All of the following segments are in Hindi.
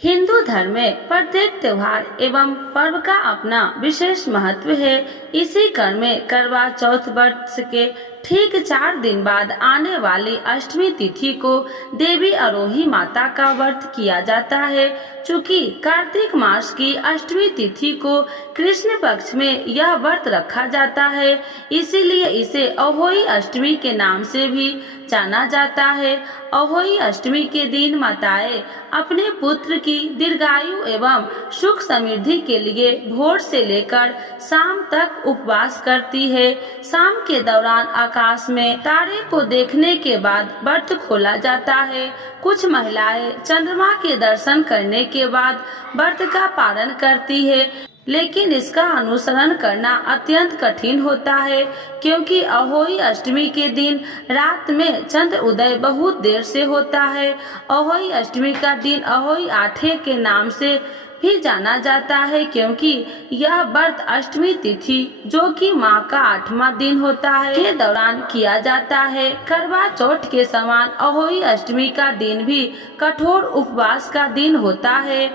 हिंदू धर्म में प्रत्येक त्योहार एवं पर्व का अपना विशेष महत्व है। इसी क्रम में करवा चौथ वर्ष के ठीक 4 दिन बाद आने वाली अष्टमी तिथि को देवी अरोही माता का व्रत किया जाता है। चूँकि कार्तिक मास की अष्टमी तिथि को कृष्ण पक्ष में यह व्रत रखा जाता है, इसीलिए इसे अहोई अष्टमी के नाम से भी जाना जाता है। अहोई अष्टमी के दिन माताएं अपने पुत्र की दीर्घायु एवं सुख समृद्धि के लिए भोर से लेकर शाम तक उपवास करती है। शाम के दौरान आकाश में तारे को देखने के बाद व्रत खोला जाता है। कुछ महिलाएं चंद्रमा के दर्शन करने के बाद व्रत का पालन करती है, लेकिन इसका अनुसरण करना अत्यंत कठिन होता है, क्योंकि अहोई अष्टमी के दिन रात में चंद्र उदय बहुत देर से होता है। अहोई अष्टमी का दिन अहोई आठे के नाम से भी जाना जाता है, क्योंकि यह व्रत अष्टमी तिथि, जो कि माह का 8वां दिन होता है, के दौरान किया जाता है। करवा चौथ के समान अहोई अष्टमी का दिन भी कठोर उपवास का दिन होता है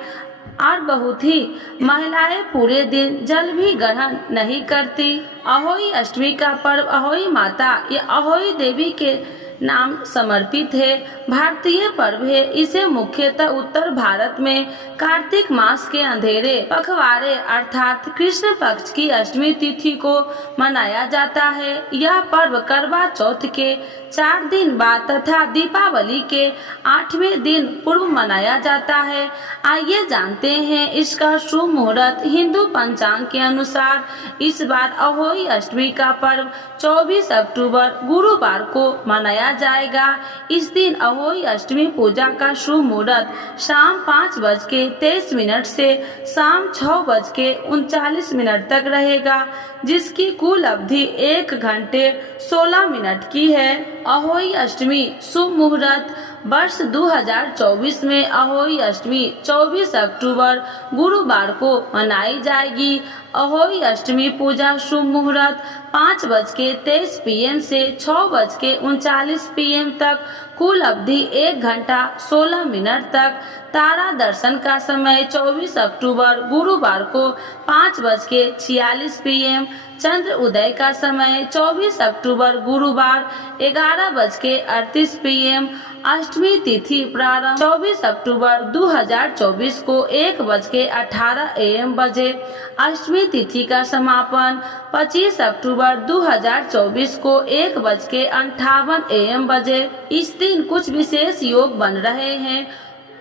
और बहुत ही महिलाएं पूरे दिन जल भी ग्रहण नहीं करती। अहोई अष्टमी का पर्व अहोई माता या अहोई देवी के नाम समर्पित है। भारतीय पर्व है। इसे मुख्यतः उत्तर भारत में कार्तिक मास के अंधेरे पखवाड़े अर्थात कृष्ण पक्ष की अष्टमी तिथि को मनाया जाता है। यह पर्व करवा चौथ के 4 दिन बाद तथा दीपावली के 8वें दिन पूर्व मनाया जाता है। आइए जानते हैं इसका शुभ मुहूर्त। हिंदू पंचांग के अनुसार इस बार अहोई अष्टमी का पर्व 24 अक्टूबर गुरुवार को मनाया जाएगा। इस दिन अहोई अष्टमी पूजा का शुभ मुहूर्त शाम 5:23 से शाम 6:39 तक रहेगा, जिसकी कुल अवधि 1 घंटे 16 मिनट की है। अहोई अष्टमी शुभ मुहूर्त वर्ष 2024 में अहोई अष्टमी 24 अक्टूबर गुरुवार को मनाई जाएगी। अहोई अष्टमी पूजा शुभ मुहूर्त 5:23 PM से 6:39 PM तक, कुल अवधि 1 घंटा 16 मिनट तक। तारा दर्शन का समय 24 अक्टूबर गुरुवार को 5:46 PM। चंद्र उदय का समय 24 अक्टूबर गुरुवार 11:38 PM। अष्टमी तिथि प्रारंभ 24 अक्टूबर 2024 को 1:18 AM बजे। अष्टमी तिथि का समापन 25 अक्टूबर 2024 को 1:58 AM बजे। इस दिन कुछ विशेष योग बन रहे हैं।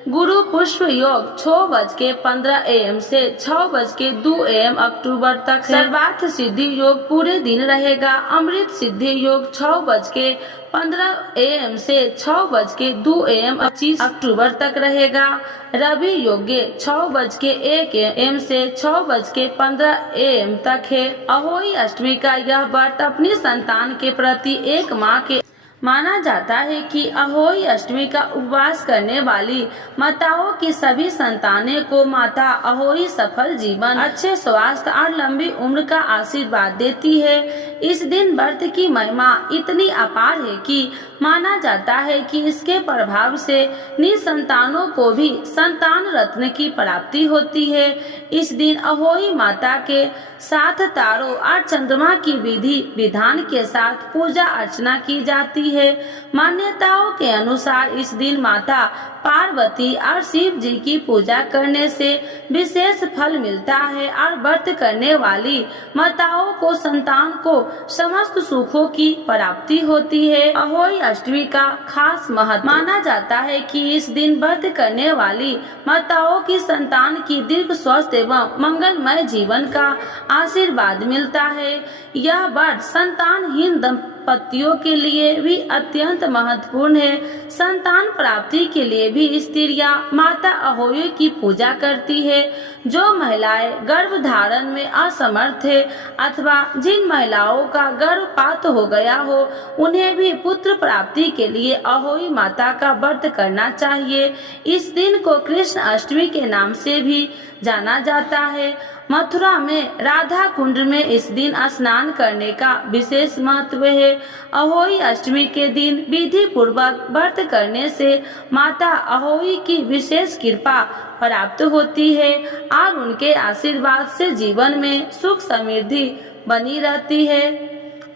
गुरु पुष्प योग 6:15 AM से 6:02 AM अक्टूबर तक। सर्वार्थ सिद्धि योग पूरे दिन रहेगा। अमृत सिद्धि योग 6:15 AM से 6:02 AM 25 अक्टूबर तक रहेगा। रवि योग्य 6:01 AM से 6:15 AM तक है। अहोई अष्टमी का यह व्रत अपनी संतान के प्रति 1 माह के माना जाता है कि अहोई अष्टमी का उपवास करने वाली माताओं की सभी संतानें को माता अहोई सफल जीवन, अच्छे स्वास्थ्य और लंबी उम्र का आशीर्वाद देती है। इस दिन व्रत की महिमा इतनी अपार है कि माना जाता है कि इसके प्रभाव से निसंतानों को भी संतान रत्न की प्राप्ति होती है। इस दिन अहोई माता के साथ तारों और चंद्रमा की विधि विधान के साथ पूजा अर्चना की जाती है। मान्यताओं के अनुसार इस दिन माता पार्वती और शिव जी की पूजा करने से विशेष फल मिलता है और व्रत करने वाली माताओं को संतान को समस्त सुखों की प्राप्ति होती है। अहोई अष्टमी का खास महत्व माना जाता है कि इस दिन व्रत करने वाली माताओं की संतान की दीर्घ स्वस्थ एवं मंगलमय जीवन का आशीर्वाद मिलता है। यह व्रत संतानहीन दंपतियों के लिए भी अत्यंत महत्वपूर्ण है। संतान प्राप्ति के लिए भी स्त्रियां माता अहोई की पूजा करती है। जो महिलाएं गर्भ धारण में असमर्थ है अथवा जिन महिलाओं का गर्भपात हो गया हो, उन्हें भी पुत्र प्राप्ति के लिए अहोई माता का व्रत करना चाहिए। इस दिन को कृष्ण अष्टमी के नाम से भी जाना जाता है। मथुरा में राधा कुंड में इस दिन स्नान करने का विशेष महत्व है। अहोई अष्टमी के दिन विधि पूर्वक व्रत करने से माता अहोई की विशेष कृपा प्राप्त होती है और उनके आशीर्वाद से जीवन में सुख समृद्धि बनी रहती है।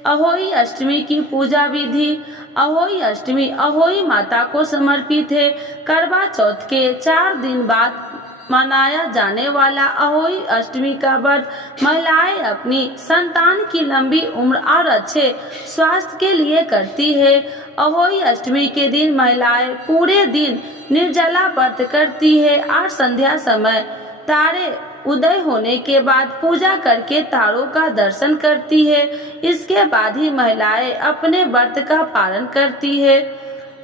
अहोई अष्टमी की पूजा विधि। अहोई अष्टमी अहोई माता को समर्पित है। करवा चौथ के 4 दिन बाद मनाया जाने वाला अहोई अष्टमी का व्रत महिलाएं अपनी संतान की लंबी उम्र और अच्छे स्वास्थ्य के लिए करती है। अहोई अष्टमी के दिन महिलाएं पूरे दिन निर्जला व्रत करती है और संध्या समय तारे उदय होने के बाद पूजा करके तारों का दर्शन करती है। इसके बाद ही महिलाएं अपने व्रत का पालन करती है।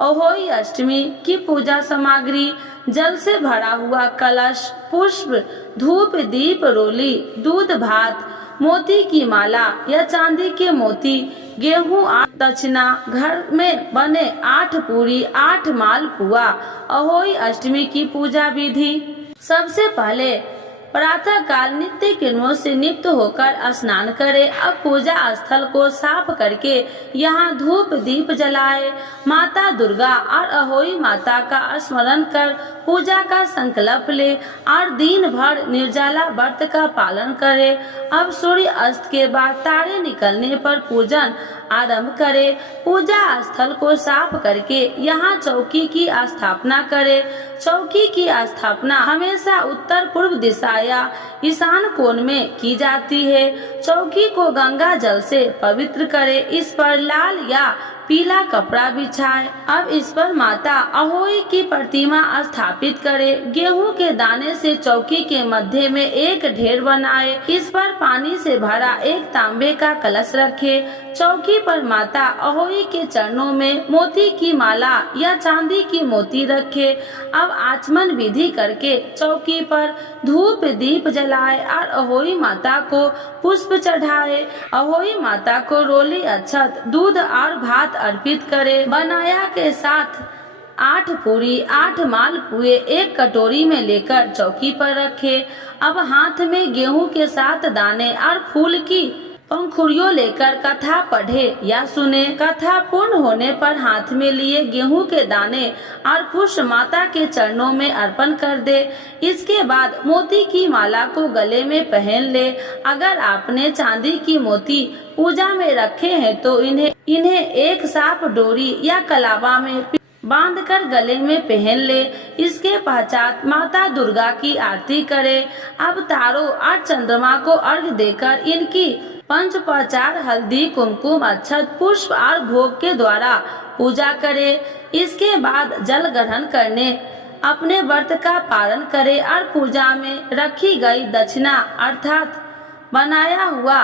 अहोई अष्टमी की पूजा सामग्री। जल से भरा हुआ कलश, पुष्प, धूप, दीप, रोली, दूध, भात, मोती की माला या चांदी के मोती, गेहूं, दक्षिणा, घर में बने 8 पूरी, 8 मालपुआ। अहोई अष्टमी की पूजा विधि। सबसे पहले प्रातः काल नित्य कर्मों से नियुक्त होकर स्नान करें। अब पूजा स्थल को साफ करके यहाँ धूप दीप जलाए। माता दुर्गा और अहोई माता का स्मरण कर पूजा का संकल्प ले और दिन भर निर्जला व्रत का पालन करे। अब सूर्य अस्त के बाद तारे निकलने पर पूजन आरंभ करे। पूजा स्थल को साफ करके यहाँ चौकी की स्थापना करे। चौकी की स्थापना हमेशा उत्तर पूर्व दिशा या ईशान कोण में की जाती है। चौकी को गंगा जल से पवित्र करे। इस पर लाल या पीला कपड़ा बिछाए। अब इस पर माता अहोई की प्रतिमा स्थापित करे। गेहूं के दाने से चौकी के मध्य में एक ढेर बनाए। इस पर पानी से भरा एक तांबे का कलश रखे। चौकी पर माता अहोई के चरणों में मोती की माला या चांदी की मोती रखे। अब आचमन विधि करके चौकी पर धूप दीप जलाए और अहोई माता को पुष्प चढ़ाए। अहोई माता को रोली, अक्षत, दूध और भात अर्पित करे। बनाया के साथ 8 पूरी, 8 मालपुए एक कटोरी में लेकर चौकी पर रखे। अब हाथ में गेहूं के 7 दाने और फूल की पंखुड़ियों लेकर कथा पढ़े या सुने। कथा पूर्ण होने पर हाथ में लिए गेहूं के दाने और पुष्प माता के चरणों में अर्पण कर दे। इसके बाद मोती की माला को गले में पहन ले। अगर आपने चांदी की मोती पूजा में रखे हैं तो इन्हें एक साफ डोरी या कलावा में बांधकर गले में पहन ले। इसके पश्चात माता दुर्गा की आरती करे। अब तारों और चंद्रमा को अर्घ देकर इनकी पंचोपचार हल्दी, कुमकुम, अक्षत, पुष्प और भोग के द्वारा पूजा करे। इसके बाद जल ग्रहण करने अपने व्रत का पालन करे और पूजा में रखी गई दक्षिणा अर्थात बनाया हुआ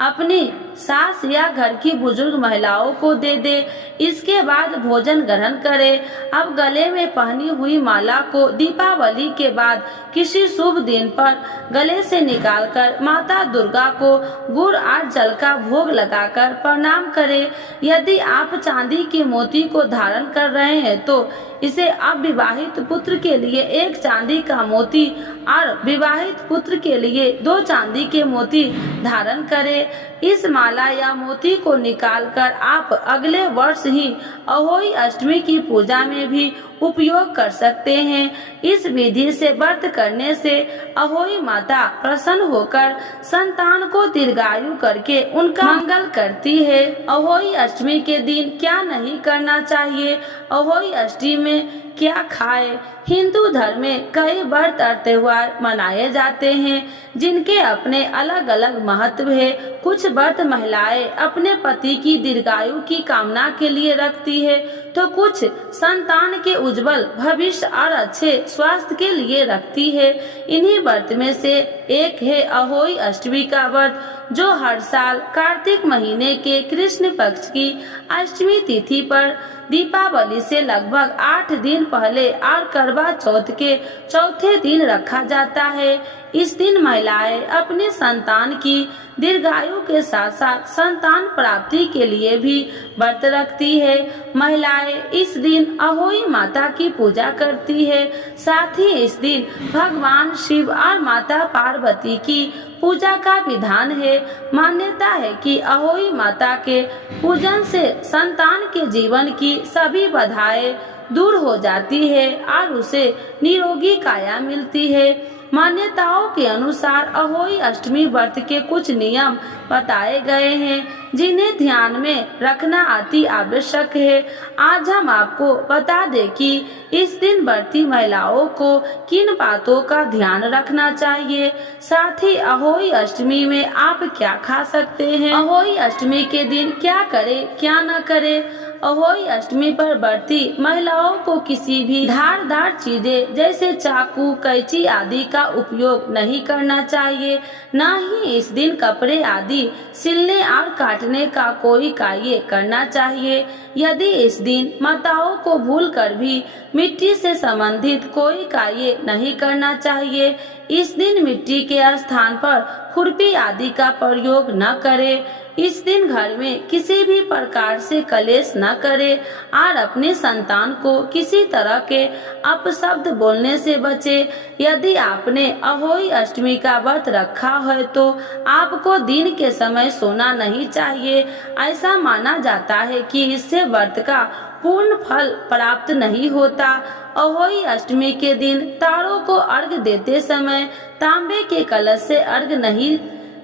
अपनी सास या घर की बुजुर्ग महिलाओं को दे दे। इसके बाद भोजन ग्रहण करे। अब गले में पहनी हुई माला को दीपावली के बाद किसी शुभ दिन पर गले से निकालकर माता दुर्गा को गुड़ और जल का भोग लगाकर प्रणाम करे। यदि आप चांदी के मोती को धारण कर रहे हैं तो इसे अविवाहित पुत्र के लिए 1 चांदी का मोती और विवाहित पुत्र के लिए 2 चांदी के मोती धारण करें। इस माला या मोती को निकालकर आप अगले वर्ष ही अहोई अष्टमी की पूजा में भी उपयोग कर सकते हैं। इस विधि से व्रत करने से अहोई माता प्रसन्न होकर संतान को दीर्घायु करके उनका मंगल करती है। अहोई अष्टमी के दिन क्या नहीं करना चाहिए, अहोई अष्टमी में क्या खाए। हिंदू धर्म में कई व्रत और त्योहार मनाए जाते हैं जिनके अपने अलग अलग महत्व है। कुछ व्रत महिलाएं अपने पति की दीर्घायु की कामना के लिए रखती है तो कुछ संतान के उज्जवल भविष्य और अच्छे स्वास्थ्य के लिए रखती है। इन्हीं व्रत में से एक है अहोई अष्टमी का व्रत जो हर साल कार्तिक महीने के कृष्ण पक्ष की अष्टमी तिथि पर दीपावली से लगभग 8 दिन पहले और करवा चौथ के चौथे दिन रखा जाता है। इस दिन महिलाएं अपने संतान की दीर्घायु के साथ साथ संतान प्राप्ति के लिए भी व्रत रखती है। महिलाएं इस दिन अहोई माता की पूजा करती है। साथ ही इस दिन भगवान शिव और माता पार्वती की पूजा का विधान है। मान्यता है कि अहोई माता के पूजन से संतान के जीवन की सभी बाधाएं दूर हो जाती है और उसे निरोगी काया मिलती है। मान्यताओं के अनुसार अहोई अष्टमी व्रत के कुछ नियम बताए गए हैं जिन्हें ध्यान में रखना अति आवश्यक है। आज हम आपको बता दें कि इस दिन व्रती महिलाओं को किन बातों का ध्यान रखना चाहिए। साथ ही अहोई अष्टमी में आप क्या खा सकते हैं, अहोई अष्टमी के दिन क्या करें क्या न करें। अहोई अष्टमी पर व्रती महिलाओं को किसी भी धारदार चीजें जैसे चाकू, कैंची आदि का उपयोग नहीं करना चाहिए। न ही इस दिन कपड़े आदि सिलने और काटने का कोई कार्य करना चाहिए। यदि इस दिन माताओं को भूलकर भी मिट्टी से संबंधित कोई कार्य नहीं करना चाहिए। इस दिन मिट्टी के स्थान पर खुरपी आदि का प्रयोग न करें। इस दिन घर में किसी भी प्रकार से कलेश न करें और अपने संतान को किसी तरह के अपशब्द बोलने से बचे। यदि आपने अहोई अष्टमी का व्रत रखा है तो आपको दिन के समय सोना नहीं चाहिए। ऐसा माना जाता है कि इससे व्रत का पूर्ण फल प्राप्त नहीं होता। अहोई अष्टमी के दिन तारों को अर्घ देते समय तांबे के कलश से अर्घ नहीं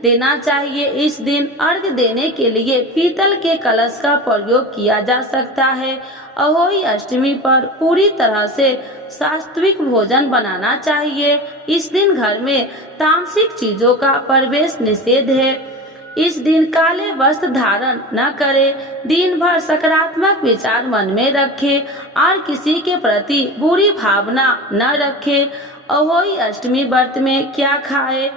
देना चाहिए। इस दिन अर्घ देने के लिए पीतल के कलश का प्रयोग किया जा सकता है। अहोई अष्टमी पर पूरी तरह से सात्विक भोजन बनाना चाहिए। इस दिन घर में तामसिक चीजों का प्रवेश निषेध है। इस दिन काले वस्त्र धारण न करें। दिन भर सकारात्मक विचार मन में रखें और किसी के प्रति बुरी भावना न रखें। अहोई अष्टमी व्रत में क्या खाएं।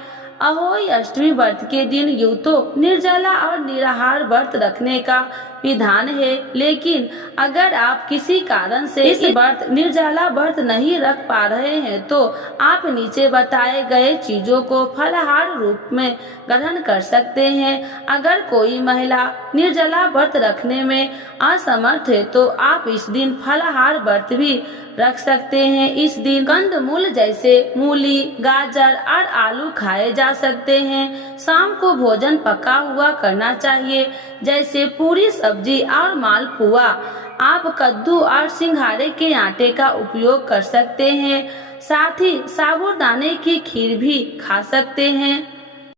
अहोई अष्टमी व्रत के दिन यूं तो निर्जला और निराहार व्रत रखने का विधान है, लेकिन अगर आप किसी कारण से इस व्रत निर्जला व्रत नहीं रख पा रहे हैं तो आप नीचे बताए गए चीजों को फलाहार रूप में ग्रहण कर सकते हैं। अगर कोई महिला निर्जला व्रत रखने में असमर्थ है तो आप इस दिन फलाहार व्रत भी रख सकते हैं। इस दिन कंदमूल जैसे मूली, गाजर और आलू खाए जा सकते हैं। शाम को भोजन पका हुआ करना चाहिए जैसे पूरी, सब्जी और मालपुआ। आप कद्दू और सिंघाड़े के आटे का उपयोग कर सकते हैं। साथ ही साबूदाने की खीर भी खा सकते हैं।